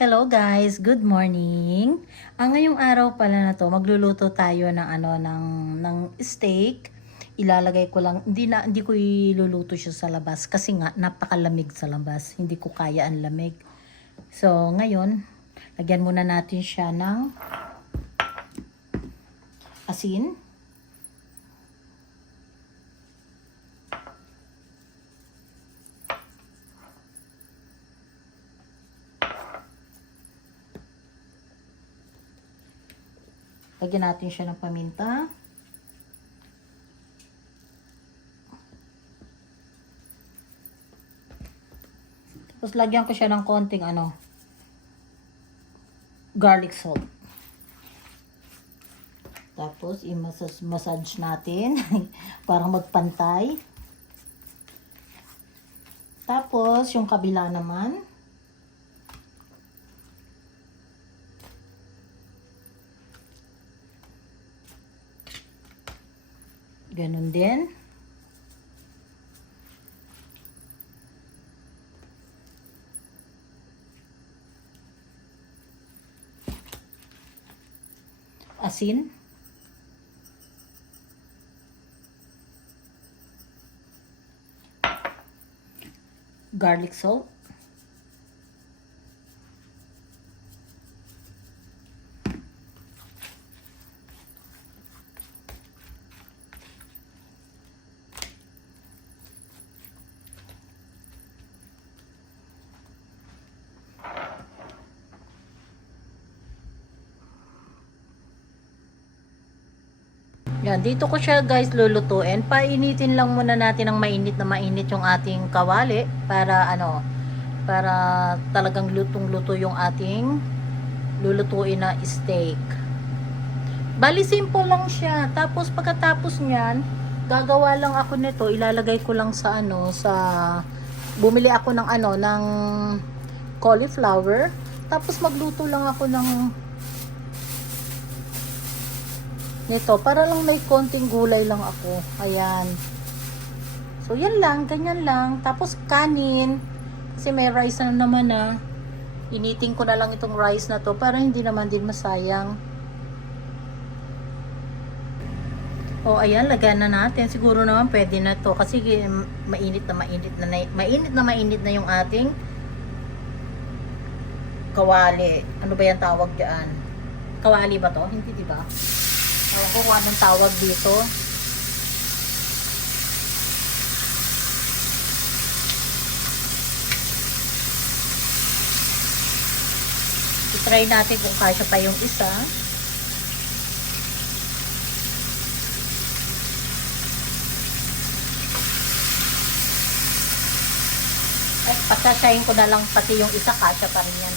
Hello guys, good morning. Ngayong araw pala na to, magluluto tayo ng ng steak. Ilalagay ko lang, hindi ko iluluto siya sa labas kasi nga napakalamig sa labas. Hindi ko kaya ang lamig. So, ngayon, lagyan muna natin siya ng asin. Lagyan natin siya ng paminta. Tapos lagyan ko siya ng konting garlic salt. Tapos i-massage natin para magpantay. Tapos yung kabila naman. Ganun din. Asin. Garlic salt. Yan, dito ko siya guys lulutuin. Painitin lang muna natin ng mainit yung ating kawali para para talagang lutong-luto yung ating lulutuin na steak. Bali simple lang siya. Tapos pagkatapos niyan, gagawa lang ako nito, ilalagay ko lang sa bumili ako ng ng cauliflower. Tapos magluto lang ako ng nito para lang may konting gulay lang ako. Ayan. So yan lang, ganyan lang. Tapos kanin kasi may rice na naman initing ko na lang itong rice na to para hindi naman din masayang. O ayan, lagyan na natin. Siguro naman pwede na to kasi mainit na yung ating kawali. Ano ba yan tawag diyan? Kawali ba to? Hindi, di ba? Ewan ko kung anong tawag dito. I-try natin kung kasya pa yung isa. Ay, pasasyahin ko na lang pati yung isa, kasya pa rin yan.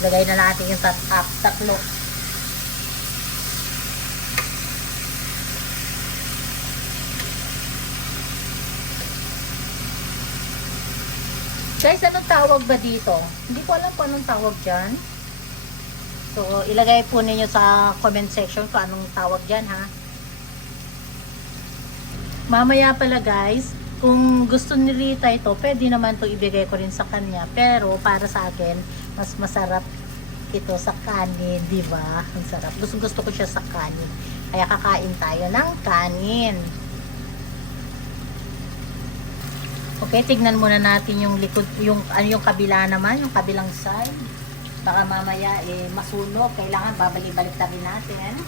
Lagay na natin yung tatlo. Guys, anong tawag ba dito? Hindi ko alam kung anong tawag dyan. So, ilagay po ninyo sa comment section kung anong tawag dyan, ha? Mamaya pala, guys, kung gusto ni Rita ito, pwede naman to ibigay ko rin sa kanya. Pero, para sa akin, mas masarap ito sa kanin, di ba? Ang sarap. Gusto ko siya sa kanin. Kaya kakain tayo ng kanin. Okay, tignan muna natin yung likod, yung kabila naman, yung kabilang side. Baka mamaya masunog. Kailangan babalik-balik tabi natin.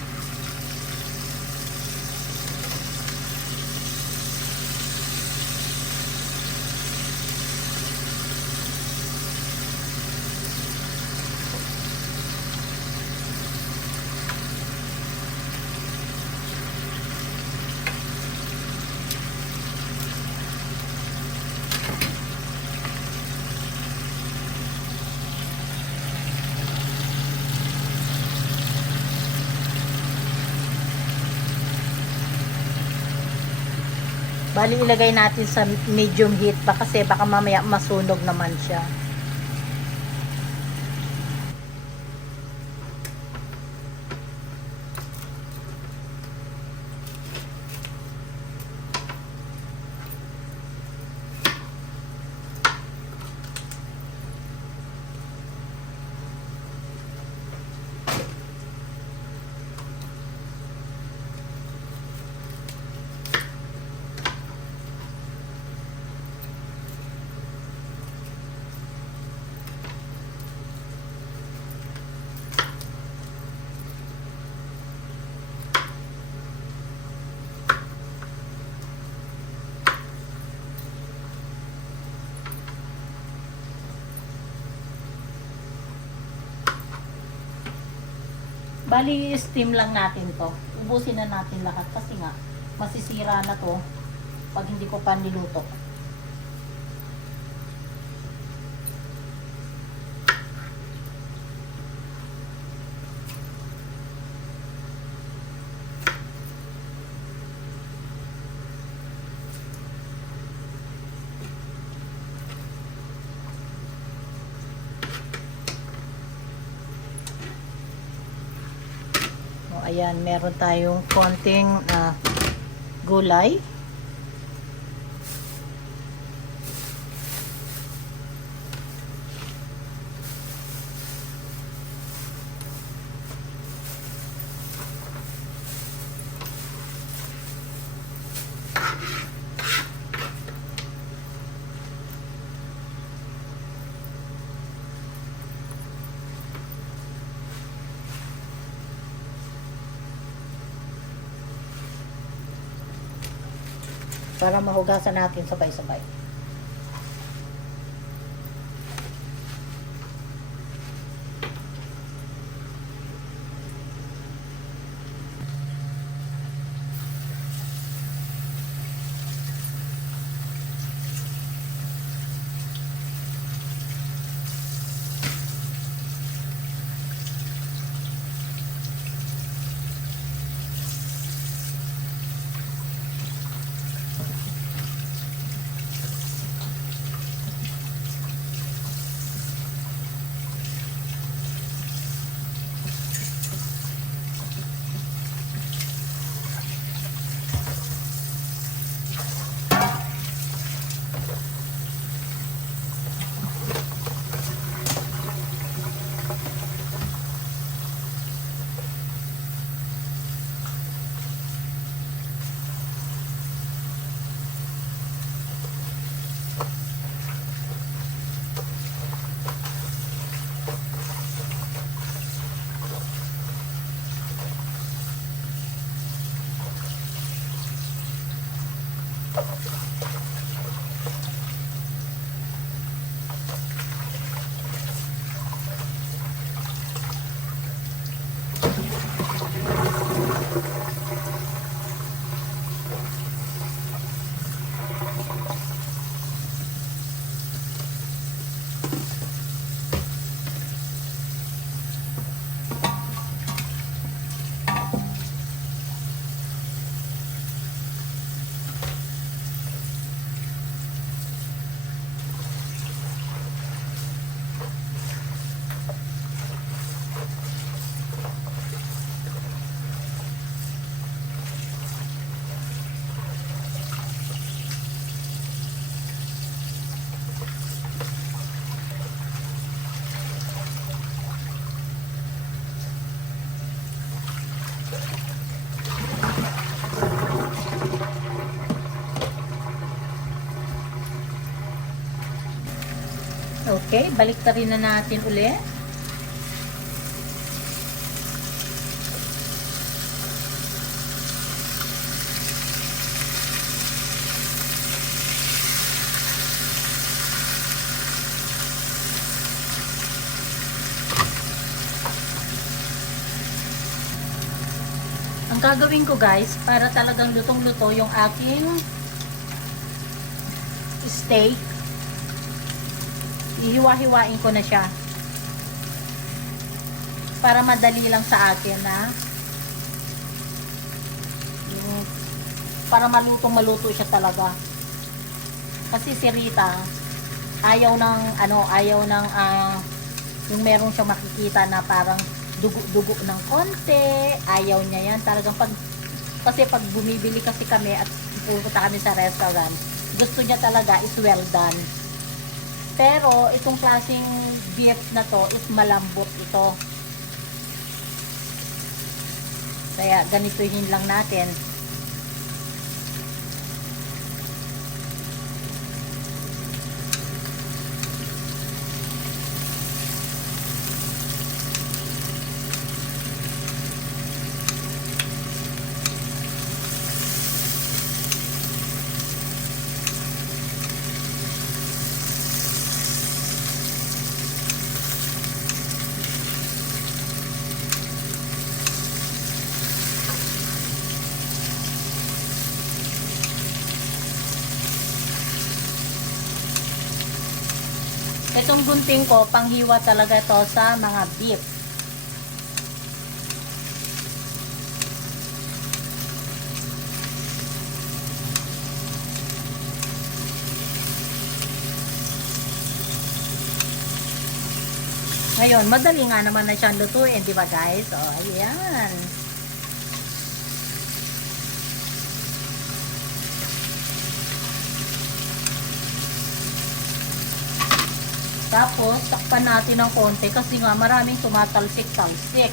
Bali ilagay natin sa medium heat pa kasi baka mamaya masunog naman siya. Bali, steam lang natin to. Ubusin na natin lahat kasi nga, masisira na to pag hindi ko pa niluto. Ayan, meron tayong konting gulay. Para mahugasan natin sabay-sabay. Okay, balik ta rin na natin uli. Ang gagawin ko guys, para talagang lutong-luto yung aking steak, ihiwa-hiwain ko na siya para madali lang sa akin na para maluto siya talaga. Kasi si Rita ayaw ng yung meron siyang makikita na parang dugo-dugo ng konti, ayaw niya yan talagang kasi pag bumibili kasi kami at pupunta kami sa restaurant, gusto niya talaga is well done. Pero itong klaseng beef na to is malambot ito. Kaya ganituhin lang natin. Itong gunting ko, panghiwa talaga to sa mga beef. Ngayon, madali nga naman na siyang lutuin, di ba guys? O, ayan. Tapos, takpan natin ng konti kasi nga maraming tumatalsik-talsik.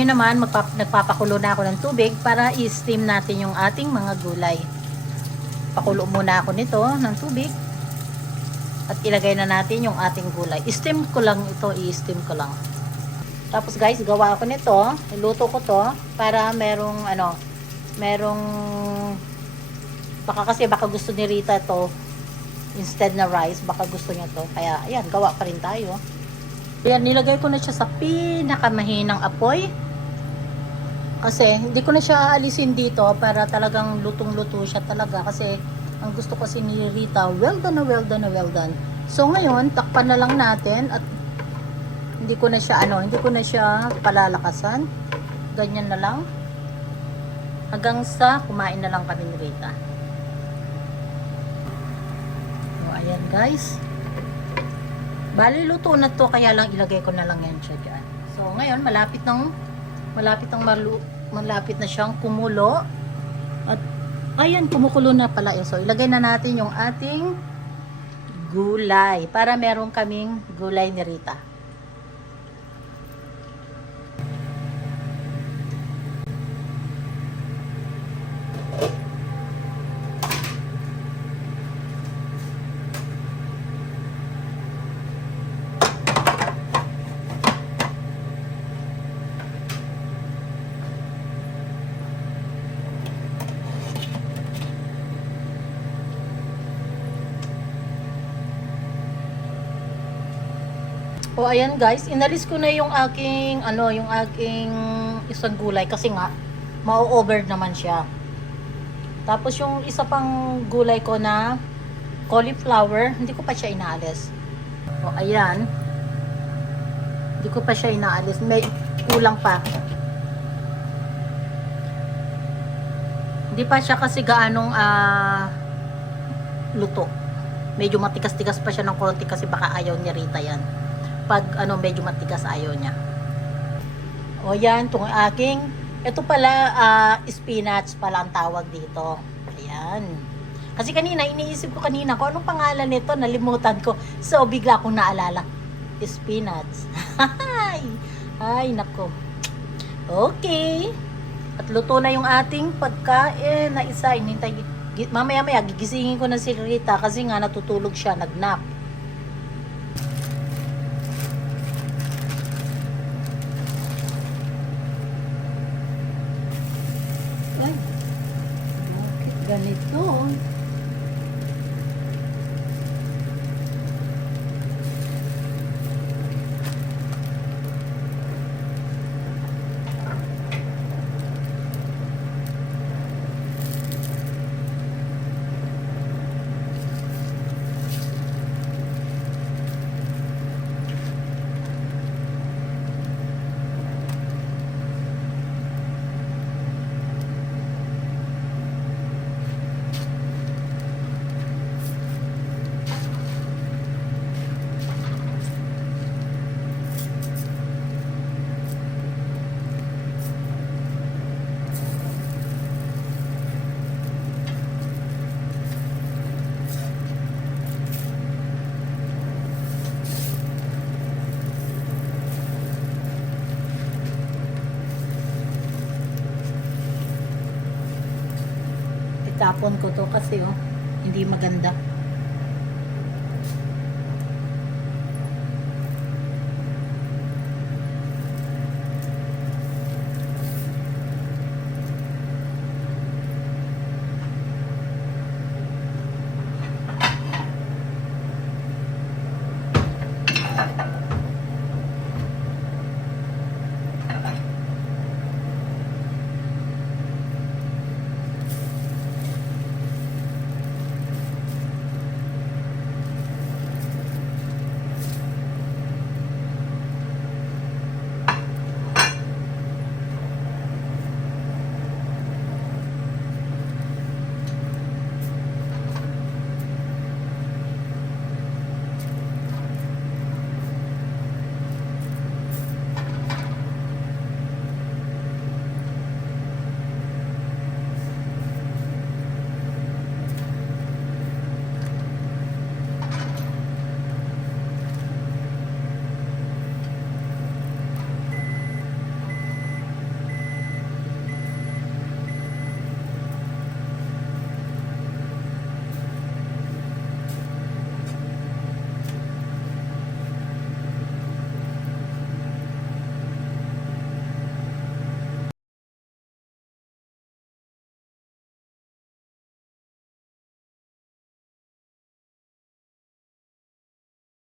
Ngayon naman, nagpapakulo na ako ng tubig para i-steam natin yung ating mga gulay. Pakulo muna ako nito ng tubig at ilagay na natin yung ating gulay. I-steam ko lang ito, i-steam ko lang. Tapos guys, gawa ako nito, iluto ko to para merong baka gusto ni Rita to instead na rice, baka gusto niya to. Kaya ayan, gawa pa rin tayo. Ayan, nilagay ko na siya sa pinakamahinang apoy. Kasi hindi ko na siya aalisin dito para talagang lutong-luto siya talaga. Kasi ang gusto kasi ni Rita, well done na well done na well done. So ngayon, takpan na lang natin at hindi ko na siya palalakasan. Ganyan na lang. Hanggang sa kumain na lang kami ni Rita. So ayan guys. Bali luto na to, kaya lang ilagay ko na lang yan siya dyan. So ngayon malapit na siyang kumulo. At ayan, kumukulo na pala. So ilagay na natin yung ating gulay para meron kaming gulay ni Rita. O ayan guys, inalis ko na yung aking isang gulay kasi nga mau-over naman siya. Tapos yung isa pang gulay ko na cauliflower, hindi ko pa siya inaalis. O ayan. Hindi ko pa siya inaalis, may kulang pa. Hindi pa siya kasi gaanong luto. Medyo matikas-tikas pa siya ng konti kasi baka ayaw ni Rita yan. Pag medyo matigas, ayaw niya. O yan, itong aking, ito pala spinach pala ang tawag dito. Ayan. Kasi kanina, iniisip ko kanina kung anong pangalan nito, nalimutan ko. So, bigla akong naalala. Spinach. Ay, nako. Okay. At luto na yung ating pagkain na isa. Mamaya-maya, gigisingin ko na si Rita kasi nga natutulog siya, nagnap. ganito. Itapon ko to kasi hindi maganda.